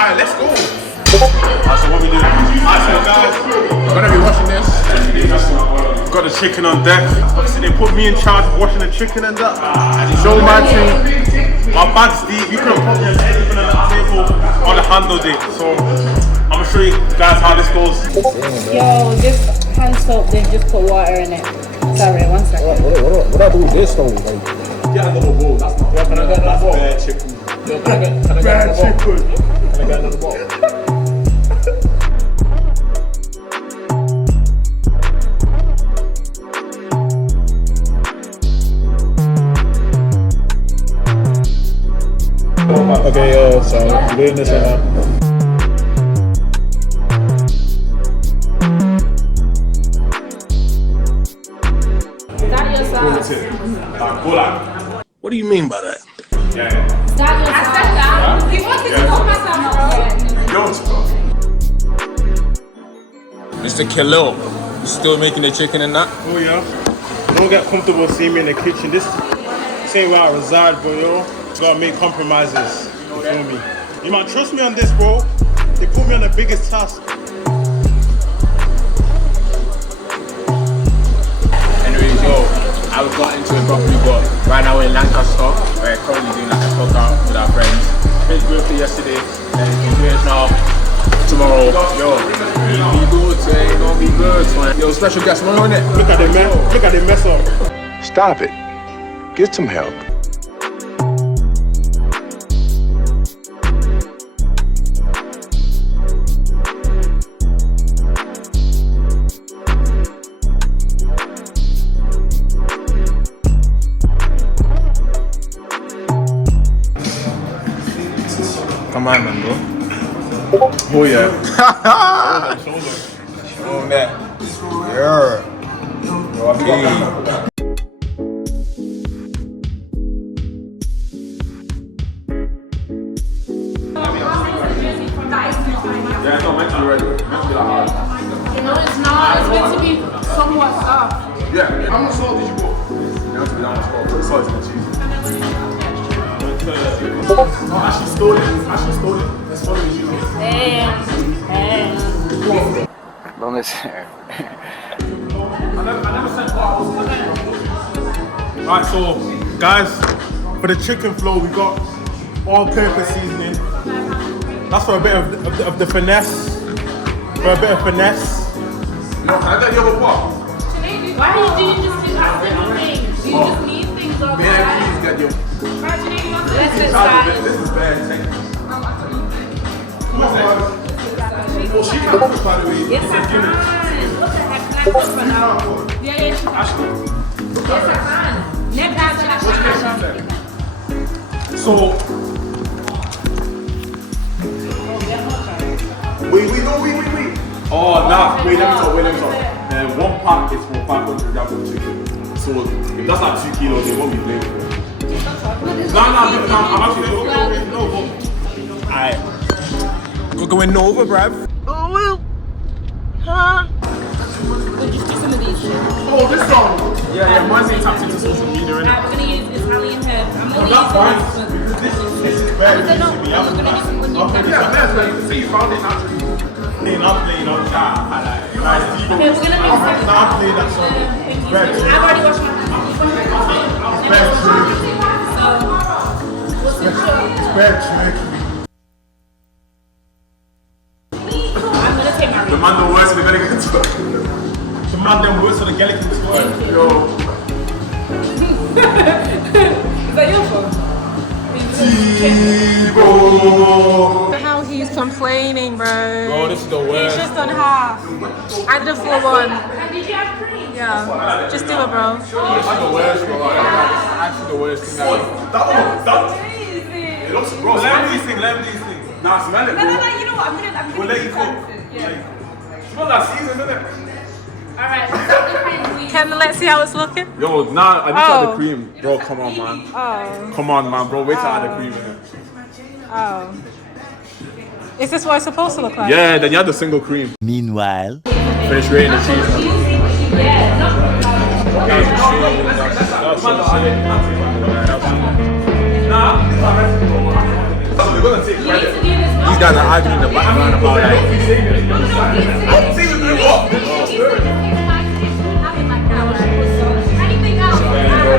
Alright, let's go. Alright, so what we doing? Alright, so guys, we're gonna be washing this. We've got the chicken on deck. Obviously, they put me in charge of washing the chicken and that. So my thing, my bag's deep. You couldn't put me on anything on the table or the handled it. So I'm gonna show you guys how this goes. Yo, just hand soap, then just put water in it. Sorry, 1 second. What do I do with this though? Like, Get another bowl. That's not. Can I get another bowl? Bare chicken. Can I get another bowl? Okay, so I'm doing this right now. What do you mean by that? Yeah. Mr. Khalil, you still making the chicken and that? Oh yeah. Don't get comfortable seeing me in the kitchen. This ain't where I reside, bro. Yo, gotta make compromises. You feel me? You might trust me on this, bro. They put me on the biggest task. Anyways, yo, I got into it properly, but right now we're in Lancaster. We're currently doing like a cookout with our friends. His birthday yesterday, and he's doing it now. Tomorrow, yo, be good, say, gonna be good, man. Yo, special guest, man, on it. Look at the mess up. Stop it. Get some help. Come on, man, bro. Oh yeah. Oh, man. Yeah. Yo, I'm Yeah, no, meant to be ready. Meant to be hard. No, it's not. It's meant to be somewhat soft. Yeah. How much salt did you put? Meant to be that much salt. Put salt in the cheese. Oh, Ashley stole it. Let's follow you. Hey. Don't listen. I never said what I was. Alright, so guys, for the chicken flow, we got all-purpose seasoning. That's for a bit of the finesse. For a bit of finesse. No, can I get the other part? Why do you just do that things? Do you just need things all the Yeah, time? please get your. Let's get started. This is bad. Well, she can cook, by the way. Yes, I can. What the heck? Can I cook for now? Yeah. Yes, I can. Never have to. So, wait. Oh, nah, wait, let me talk. One pack is for 500 grams of chicken. So, if that's like 2 kilos, it won't be blamable. No, I'm actually no. Alright. We're going over, bruv. We'll just do some of these shit. Oh, this song. Yeah, mine's ain't tapped into social media, innit? We're gonna use Italian herbs. I'm gonna That's fine. use this one. Because this is bad. No, I'm gonna use some onion. Yeah, that's right. You can see you found it naturally. I'm playing on chat. Okay, we're gonna mix it. I'm playing that song. I've already washed my hands. So, we'll see. I'm gonna take my The man the worst, we're gonna get into it. The man the worst, so the galley can score. Yo. Is that your phone? How he's complaining, bro. Bro, this is the He's worst. just on half. I did a full one. Did you have cream? Yeah, just do it, bro. This is the worst, bro. That's actually the worst thing ever. It looks gross. Let me do these things. Nah, smell it, bro. No, you know what? I'm gonna We'll let you cook. Yeah. Smell that season, isn't it? Alright, let's Can let's see how it's looking. Yo, nah, I need to add the Oh. cream. Bro, come on, man. Oh, Come on, man, bro. Wait till I add the cream in it. oh. Is this what it's supposed to look like? Yeah, then you add the single cream. Meanwhile, Finish grating the cheese. These guys are arguing in the background about like.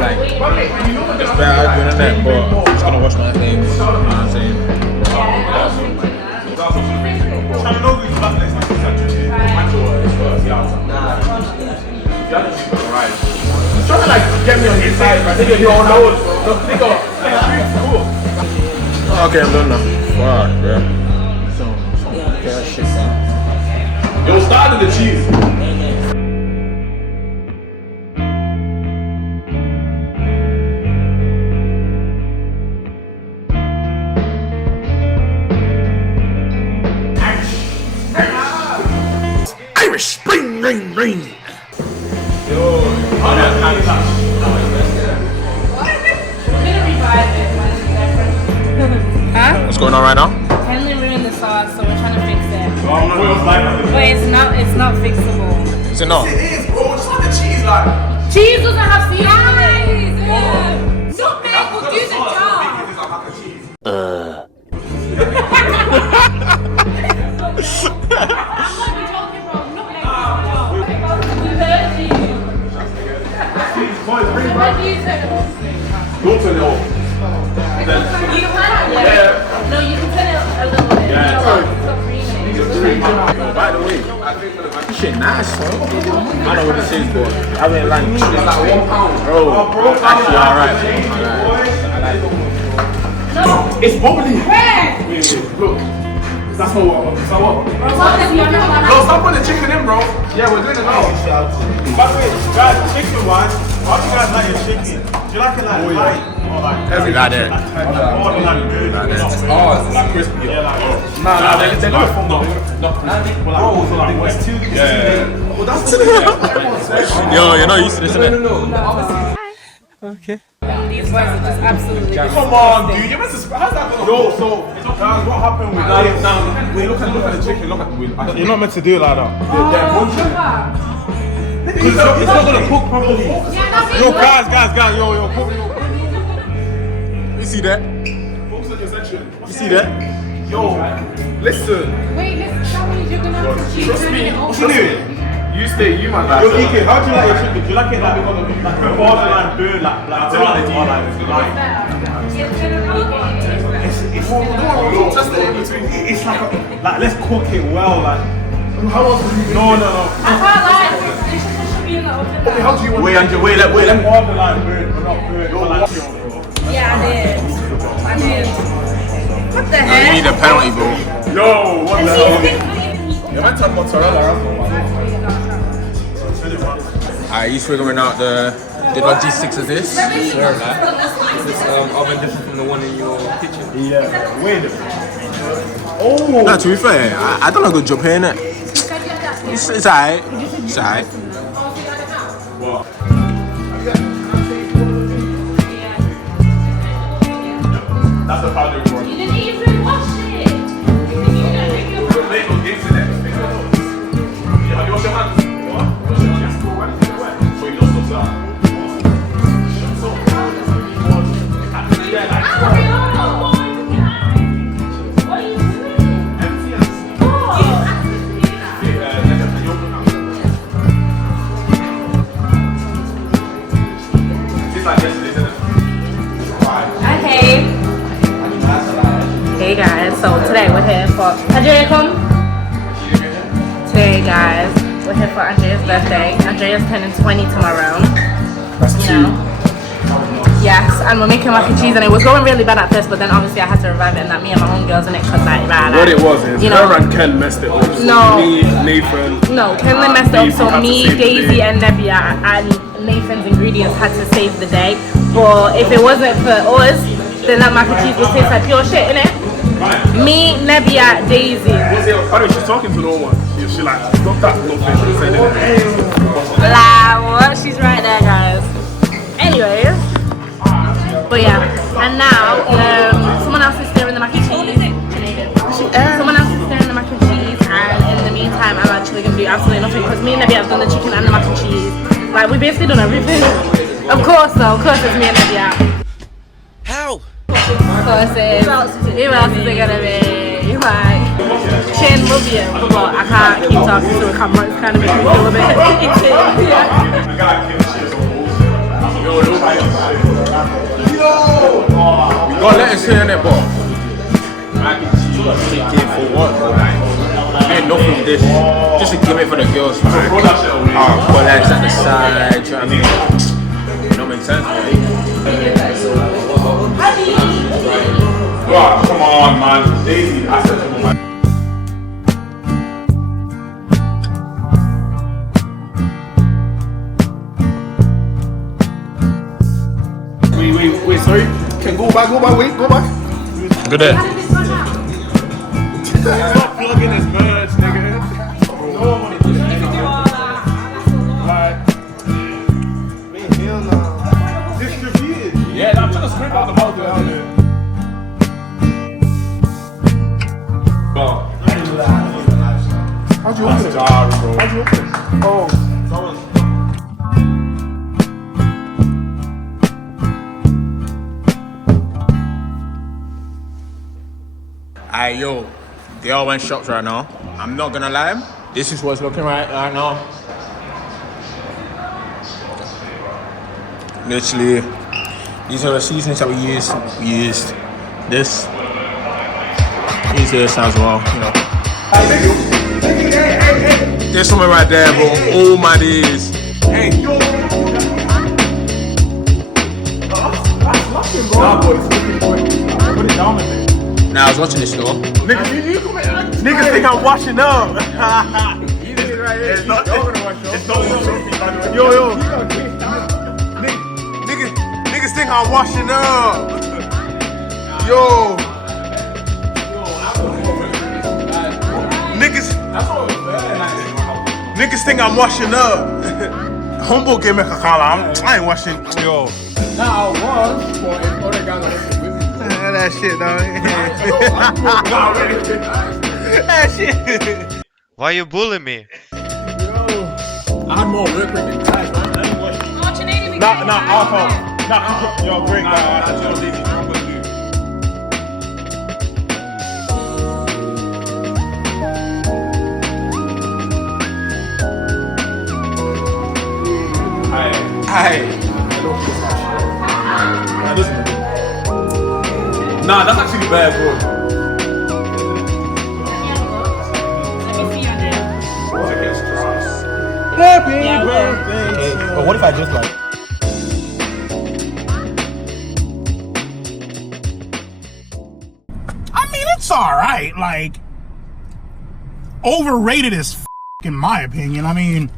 It's better arguing than that, but I'm just gonna wash my things. You know what I'm saying? He's trying to like get me on his side, but nigga, you don't know. Nigga, Okay, I'm done now. Fuck, bro. Yeah, shit, man. yo, start with the cheese. Irish Spring Rain. Huh? What's going on right now? Henley ruined the sauce, so we're trying to fix it. But it's not fixable. Is it not? It is, bro. Just like the cheese, like. Cheese doesn't have seasoning. Nutmeg will do the job. Don't turn it off. No, you can turn it a little bit. By the way, this shit nice, son. I don't know what this is, but I really like it. It's like £1. Bro, actually alright. It's bubbly. Where? Look. That's not what. That's not what. No, No, stop putting the chicken in, bro. Yeah, we're doing it now. By the way, guys, chicken wise, how do you guys like your chicken? Do you like it like light or like We got that. or like good? Like crispy. Yeah, like Nah, they're gonna form up. Well, that's Yo, you're not used to this, innit? These boys are just absolutely come on, dude. You're meant to. How's that going? No, so guys, what happened with wait, look at the chicken. Look at the wheel. You're not meant to do it like that. It's not gonna cook properly. Yo, guys, yo, cook. You see that? Focus on your section. You see that? Yo, listen. Wait, listen, that means you're gonna have to keep turning it What's over. you doing? You stay, you man. Yo, DK, how do you like your chicken? Do you like it like borderline burn, like light? It's like let's cook it well, like. How else do you? No. I can't lie, this should be in the oven. Okay, how do you want? Wait, let Borderline burn, but not burn. Yeah, I did. What the You heck? need a penalty, bro. Yo, what the hell? You might talk mozzarella. Alright, he's figuring out the logistics of this. Sure, like, is this oven different from the one in your kitchen? Yeah, wait. No, to be fair, I done a good job here, innit? It's alright. It's alright. That's the powder for You didn't even wash it. You didn't drink your Have you washed your hands? What? So you don't stop that. Hey guys, so today we're here for Andrea, come. Today guys, we're here for Andrea's birthday. Andrea's turning 20 tomorrow. That's two. Yes, and we're making mac and cheese, and it was going really bad at first, but then obviously I had to revive it, and that me and my homegirls in it, cause like, What it was is you know, her and Ken messed it up. No. Me, Nathan. No, Kenley messed up, Nathan so had to me, save the Daisy, day. and Nebia and Nathan's ingredients had to save the day. But if it wasn't for us, then that mac and cheese would taste like pure shit, innit? Me, Nebia, Daisy. By the way, she's talking to no one. She like, stop that nothing. She's saying it. La, what? She's right there, guys. Anyways. But yeah, and now, someone else is stirring the mac and cheese. Someone else is stirring the mac and cheese, and in the meantime, I'm actually going to do absolutely nothing, because me and Nebia have done the chicken and the mac and cheese. Like, we basically done everything. Of course, though. Of course, it's me and Nebia. How? Courses. Who else is it gonna be? Like, Chin, love you, but I can't keep talking to a camera. It's kind of making me feel a bit itchy. We got letters here in it, but chicken for what? Like, ain't nothing with this. Just a gimmick for the girls. But legs at the side. You know what I mean? Don't make sense. Right, come on, man. Daisy, I said to my Wait, sorry. Can go back, wait, go back. Good day. Stop plugging his merch, nigga. No one wanted to do that. Wait, hell no. Distributed. Yeah, I'm trying to scrape out the mouth out there. How'd you open it? How'd you open it? Oh, Alright, yo, they all went shops right now. I'm not gonna lie, this is what's looking right now. Literally, these are the seasons that we used. We used this. Use this as well, you know. There's someone right there, bro. Oh my days. Hey, yo. Now I was watching this though. niggas think I'm washing up. It's not Yo. Niggas think I'm washing up. Yo. Niggas think I'm washing up. Humble gave me a call. I ain't washing. Yo. Now I was, but if other guys are with me. That shit, dog. That shit. Why you bullying me? I had more work than guys, man. Nah, alcohol. Nah, yo, great guy. Nah, that's actually bad, bro. Happy birthday. Okay, but what if I just like... I mean, it's alright. Like, overrated as f*** in my opinion. I mean...